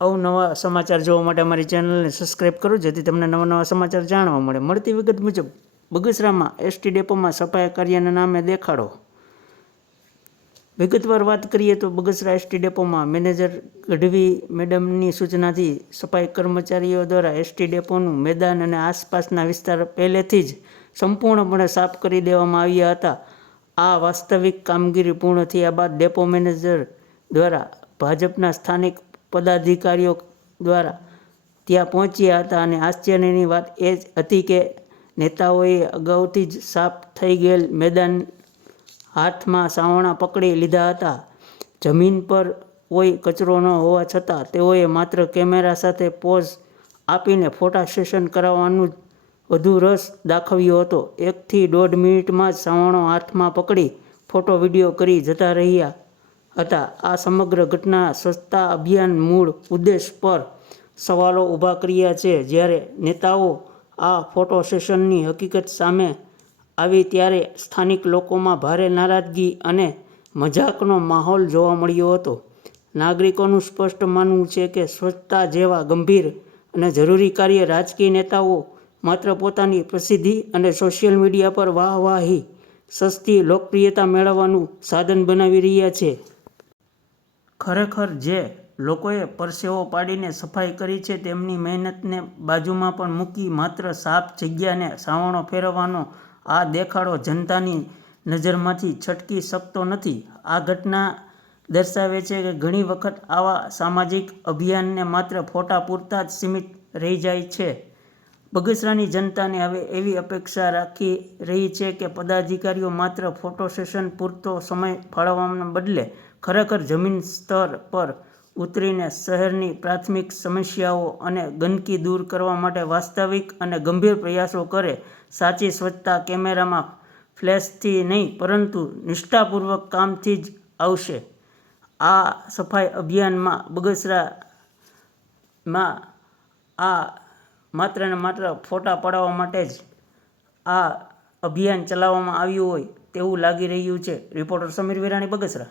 અવનવા સમાચાર જોવા માટે અમારી ચેનલને સબસ્ક્રાઈબ કરો, જેથી તમને નવા નવા સમાચાર જાણવા મળે. મળતી વિગત મુજબ બગસરામાં એસટી ડેપોમાં સફાઈ કાર્યના નામે દેખાડો. વિગતવાર વાત કરીએ તો બગસરા એસટી ડેપોમાં મેનેજર ગઢવી મેડમની સૂચનાથી સફાઈ કર્મચારીઓ દ્વારા એસટી ડેપોનું મેદાન અને આસપાસના વિસ્તાર પહેલેથી જ સંપૂર્ણપણે સાફ કરી દેવામાં આવ્યા હતા. આ વાસ્તવિક કામગીરી પૂર્ણ થયા બાદ ડેપો મેનેજર દ્વારા ભાજપના સ્થાનિક પદાધિકારીઓ દ્વારા ત્યાં પહોંચ્યા હતા અને આશ્ચર્યની વાત એ જ હતી કે નેતાઓએ અગાઉથી જ સાફ થઈ ગયેલ મેદાન હાથમાં સાવરણા પકડી લીધા હતા. જમીન પર કોઈ કચરો ન હોવા છતાં તેઓએ માત્ર કેમેરા સાથે પોઝ આપીને ફોટા સેશન કરાવવાનું વધુ રસ દાખવ્યો હતો. 1 થી 1.5 મિનિટમાં જ સાવરણો હાથમાં પકડી ફોટો વિડીયો કરી જતા રહ્યા હતા. આ સમગ્ર ઘટના સ્વચ્છતા અભિયાન મૂળ ઉદ્દેશ પર સવાલો ઊભા કર્યા છે. જ્યારે નેતાઓ આ ફોટો સેશનની હકીકત સામે આવી ત્યારે સ્થાનિક લોકોમાં ભારે નારાજગી અને મજાકનો માહોલ જોવા મળ્યો હતો. નાગરિકોનું સ્પષ્ટ માનવું છે કે સ્વચ્છતા જેવા ગંભીર અને જરૂરી કાર્ય રાજકીય નેતાઓ માત્ર પોતાની પ્રસિદ્ધિ અને સોશિયલ મીડિયા પર વાહવાહી, સસ્તી લોકપ્રિયતા મેળવવાનું સાધન બનાવી રહ્યા છે. ખરેખર જે લોકોએ પરસેવો પાડીને સફાઈ કરી છે તેમની મહેનતને બાજુમાં પણ મૂકી માત્ર સાફ જગ્યાને સાવરણો ફેરવવાનો આ દેખાડો જનતાની નજરમાંથી છટકી શકતો નથી. આ ઘટના દર્શાવે છે કે ઘણી વખત આવા સામાજિક અભિયાનને માત્ર ફોટા પૂરતા જ સીમિત રહી જાય છે. બગસરાની જનતાને હવે એવી અપેક્ષા રાખી રહી છે કે પદાધિકારીઓ માત્ર ફોટો સેશન પૂરતો સમય ફાળવવાના બદલે ખરેખર જમીન સ્તર પર ઉતરીને શહેરની પ્રાથમિક સમસ્યાઓ અને ગંદકી દૂર કરવા માટે વાસ્તવિક અને ગંભીર પ્રયાસો કરે. સાચી સ્વચ્છતા કેમેરામાં ફ્લેશથી નહીં પરંતુ નિષ્ઠાપૂર્વક કામથી જ આવશે. આ સફાઈ અભિયાનમાં બગસરામાં આ માત્ર ને માત્ર ફોટા પડાવવા માટે જ આ અભિયાન ચલાવવામાં આવ્યું હોય તેવું લાગી રહ્યું છે. રિપોર્ટર સમીર વિરાણી, બગસરા.